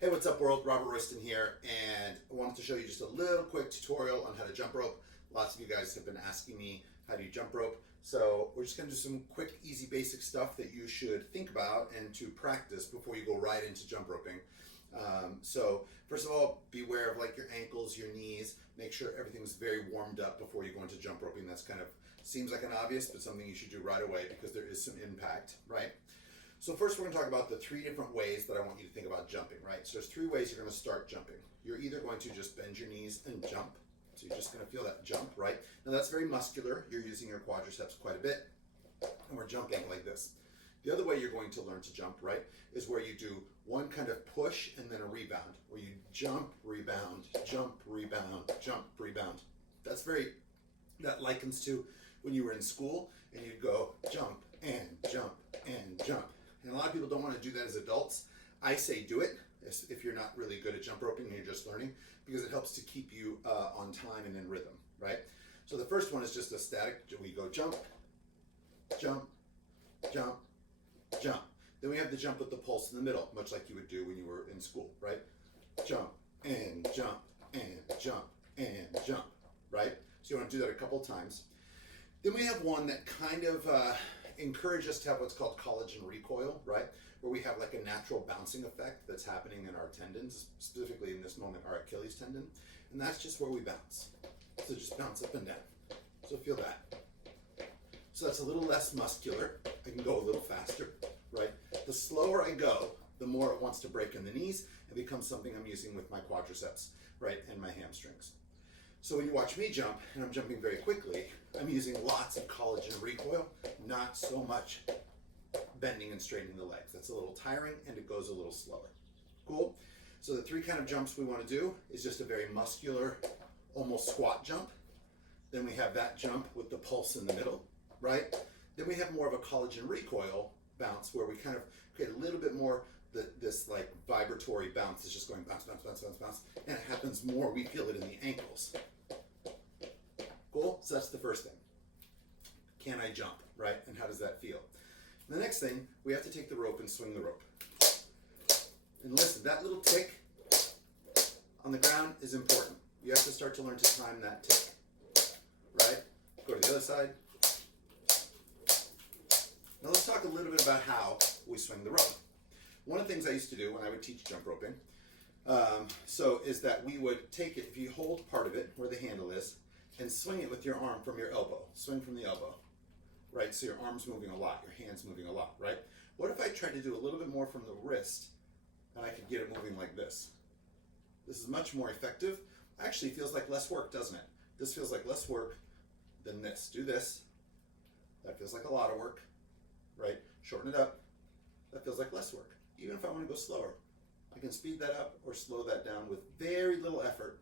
Hey, what's up world? Robert Royston here, and I wanted to show you just a little quick tutorial on how to jump rope. Lots of you guys have been asking me how do you jump rope, so we're just going to do some quick, easy, basic stuff that you should think about and to practice before you go right into jump roping. So first of all, beware of like your ankles, your knees. Make sure everything's very warmed up before you go into jump roping. That's kind of seems like an obvious, but something you should do right away because there is some impact, right? So first we're going to talk about the three different ways that I want you to think about jumping, right? So there's three ways you're going to start jumping. You're either going to just bend your knees and jump. So you're just going to feel that jump, right? Now that's very muscular. You're using your quadriceps quite a bit. And we're jumping like this. The other way you're going to learn to jump, right, is where you do one kind of push and then a rebound, where you jump, rebound, jump, rebound, jump, rebound. That likens to when you were in school and you'd go jump and jump and jump. And a lot of people don't want to do that as adults. I say do it if you're not really good at jump roping and you're just learning, because it helps to keep you on time and in rhythm, right? So the first one is just a static. We go jump, jump, jump, jump. Then we have the jump with the pulse in the middle, much like you would do when you were in school, right? Jump and jump and jump and jump, right? So you want to do that a couple times. Then we have one that kind of encourages us to have what's called collagen recoil, right? Where we have like a natural bouncing effect that's happening in our tendons, specifically in this moment, our Achilles tendon. And that's just where we bounce. So just bounce up and down. So feel that. So that's a little less muscular. I can go a little faster, right? The slower I go, the more it wants to break in the knees and becomes something I'm using with my quadriceps, right, and my hamstrings. So when you watch me jump, and I'm jumping very quickly, I'm using lots of collagen recoil, not so much bending and straightening the legs. That's a little tiring and it goes a little slower. Cool? So the three kind of jumps we want to do is just a very muscular, almost squat jump. Then we have that jump with the pulse in the middle, right? Then we have more of a collagen recoil bounce where we kind of create a little bit more this like vibratory bounce. It's just going bounce, bounce, bounce, bounce, bounce. And it happens more, we feel it in the ankles. Cool? So that's the first thing. Can I jump, right? And how does that feel? The next thing, we have to take the rope and swing the rope. And listen, that little tick on the ground is important. You have to start to learn to time that tick, right? Go to the other side. Now let's talk a little bit about how we swing the rope. One of the things I used to do when I would teach jump roping, is that we would take it, if you hold part of it where the handle is, and swing it with your arm from your elbow. Swing from the elbow, right? So your arm's moving a lot, your hand's moving a lot, right? What if I tried to do a little bit more from the wrist and I could get it moving like this? This is much more effective. Actually feels like less work, doesn't it? This feels like less work than this. Do this. That feels like a lot of work, right? Shorten it up. That feels like less work. Even if I want to go slower, I can speed that up or slow that down with very little effort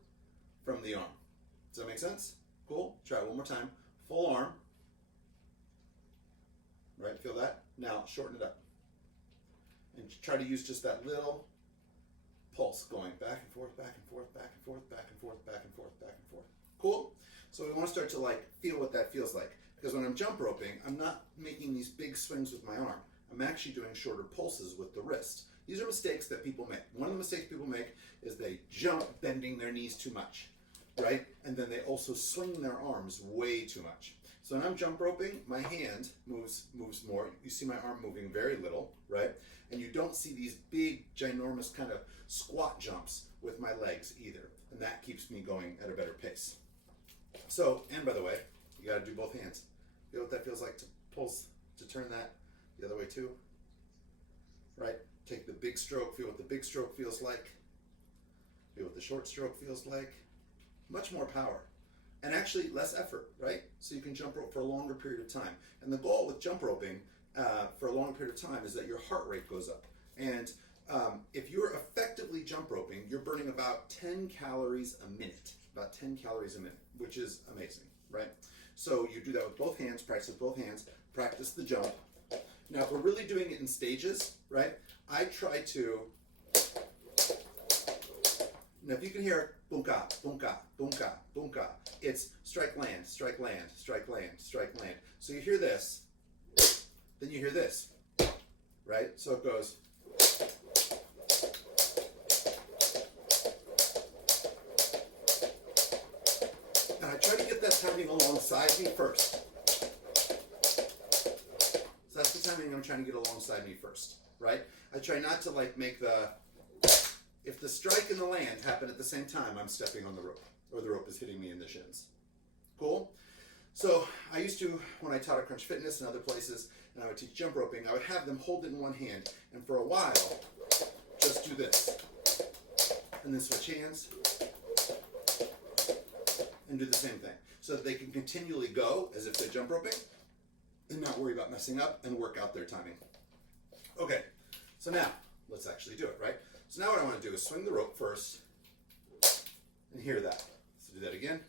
from the arm. Does that make sense? Cool. Try it one more time. Full arm. Right, feel that? Now shorten it up. And try to use just that little pulse going back and forth, back and forth, back and forth, back and forth, back and forth, back and forth. Cool? So we want to start to like feel what that feels like. Because when I'm jump roping, I'm not making these big swings with my arm. I'm actually doing shorter pulses with the wrist. These are mistakes that people make. One of the mistakes people make is they jump bending their knees too much, right? And then they also swing their arms way too much. So when I'm jump roping, my hand moves more. You see my arm moving very little, right? And you don't see these big, ginormous kind of squat jumps with my legs either. And that keeps me going at a better pace. So, and by the way, you gotta do both hands. Feel what that feels like to pulse, to turn that the other way too, right? Take the big stroke, feel what the big stroke feels like. Feel what the short stroke feels like. Much more power. And actually less effort, right? So you can jump rope for a longer period of time. And the goal with jump roping for a long period of time is that your heart rate goes up. And if you're effectively jump roping, you're burning about 10 calories a minute. About 10 calories a minute, which is amazing, right? So you do that with both hands, practice with both hands, practice the jump. Now, if we're really doing it in stages, right, I try to, now if you can hear bunka, bunka, bunka, bunka, it's strike land, strike land, strike land, strike land. So you hear this, then you hear this, right? So it goes, jumping alongside me first. So that's the timing I'm trying to get alongside me first, right? I try not to like make if the strike and the land happen at the same time, I'm stepping on the rope, or the rope is hitting me in the shins. Cool? So I used to, when I taught at Crunch Fitness and other places, and I would teach jump roping, I would have them hold it in one hand, and for a while, just do this. And then switch hands, and do the same thing. So that they can continually go as if they're jump roping, and not worry about messing up, and work out their timing. Okay, so now, let's actually do it, right? So now what I want to do is swing the rope first, and hear that. So do that again.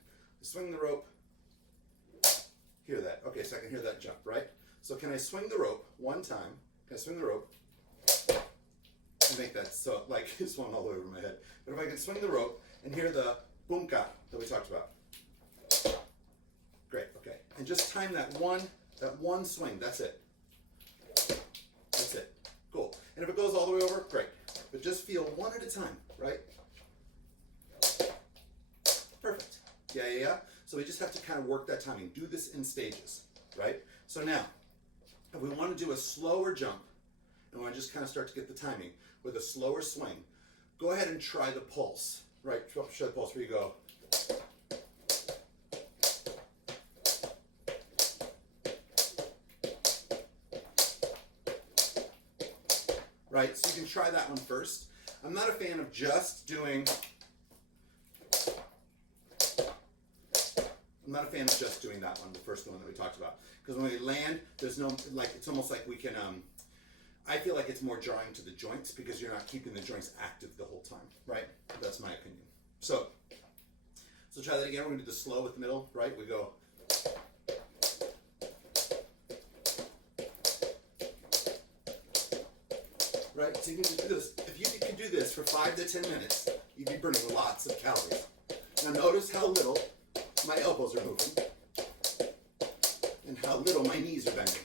Swing the rope, hear that. Okay, so I can hear that jump, right? So can I swing the rope one time? Can I swing the rope and make that so like it's swung all the way over my head? But if I can swing the rope and hear the boomka that we talked about. Great, okay. And just time that one swing, that's it. That's it. Cool. And if it goes all the way over, great. But just feel one at a time, right? Perfect. Yeah. So we just have to kind of work that timing. Do this in stages, right? So now, if we want to do a slower jump, and we want to just kind of start to get the timing with a slower swing, go ahead and try the pulse, right? Try the pulse where you go. Right, so you can try that one first. I'm not a fan of just doing that one, the first one that we talked about. Because when we land, there's no, like, it's almost like we can, I feel like it's more jarring to the joints because you're not keeping the joints active the whole time, right? That's my opinion. So try that again. We're gonna do the slow with the middle, right? We go. Right, so you can do this. If you can do this for 5 to 10 minutes, you'd be burning lots of calories. Now notice how little my elbows are moving and how little my knees are bending.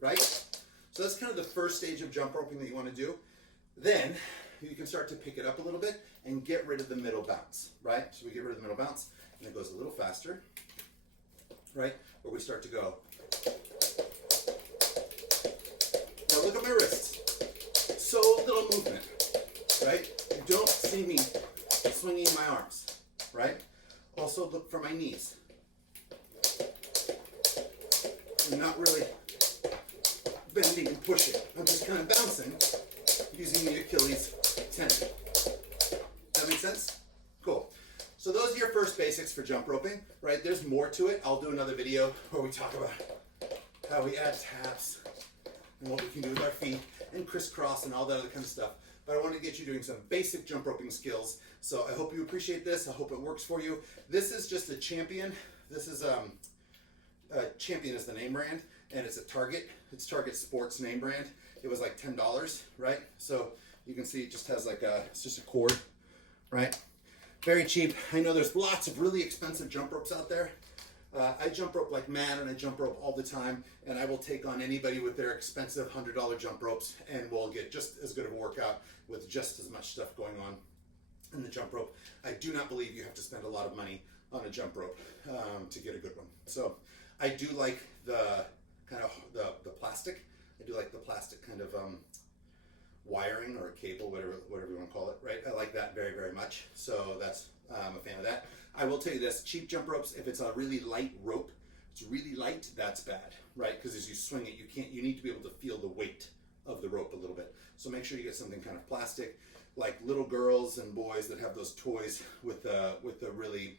Right? So that's kind of the first stage of jump roping that you want to do. Then you can start to pick it up a little bit and get rid of the middle bounce, right? So we get rid of the middle bounce and it goes a little faster, right? Where we start to go. Now look at my wrists. So little movement, right? You don't see me swinging my arms, right? Also look for my knees. I'm not really bending and pushing. I'm just kind of bouncing using the Achilles tendon. That make sense? Cool. So those are your first basics for jump roping, right? There's more to it. I'll do another video where we talk about how we add taps and what we can do with our feet and crisscross and all that other kind of stuff. But I want to get you doing some basic jump roping skills. So I hope you appreciate this. I hope it works for you. This is just a Champion. This is Champion is the name brand, and it's a Target. It's Target Sports name brand. It was like $10, right? So you can see it just has like it's just a cord, right? Very cheap. I know there's lots of really expensive jump ropes out there. I jump rope like mad, and I jump rope all the time, and I will take on anybody with their expensive $100 jump ropes, and we'll get just as good of a workout with just as much stuff going on in the jump rope. I do not believe you have to spend a lot of money on a jump rope to get a good one. So I do like the kind of the plastic. I do like the plastic kind of wiring or a cable, whatever you want to call it, right? I like that very, very much. So that's I'm a fan of that. I will tell you this: cheap jump ropes, if it's a really light rope, it's really light, that's bad, right? Because as you swing it, you need to be able to feel the weight of the rope a little bit. So make sure you get something kind of plastic, like little girls and boys that have those toys with the really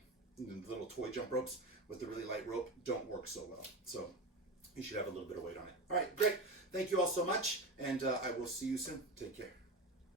little toy jump ropes with the really light rope don't work so well. So you should have a little bit of weight on it. All right, great. Thank you all so much, and I will see you soon. Take care.